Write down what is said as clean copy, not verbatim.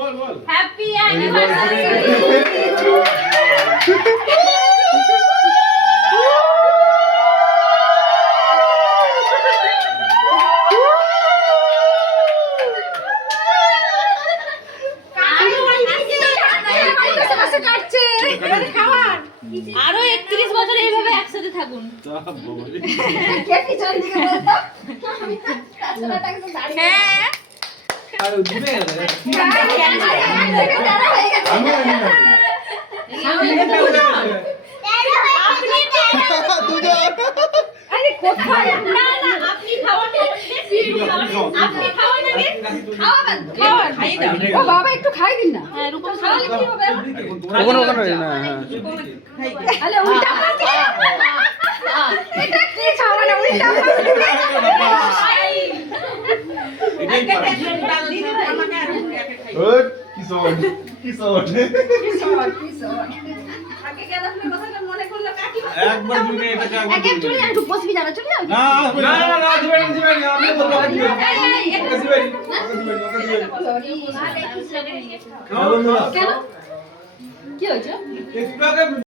Happy anniversary. আরো 31 বছর এইভাবে একসাথে থাকুন। হ্যাঁ আর দূরে গেল আরে কোথায় না না আপনি খাওয়ান আপনি খাওয়ান আগে খাওয়াবেন খাওয়ান খাই দাও ও বাবা একটু খাই দিন না। হ্যাঁ রূপম খাওয়ালে কি হবে ওখানে না আরে উল্টা পাল্টা এটা কি খাওয়া না উল্টা একবার তুমি এটাকে এক চলে যাও একটু বসবি যাবে চলে যাও না না না দিবেন আমি তো বলবো দিবেন কেন কি হয়েছে একটু আগে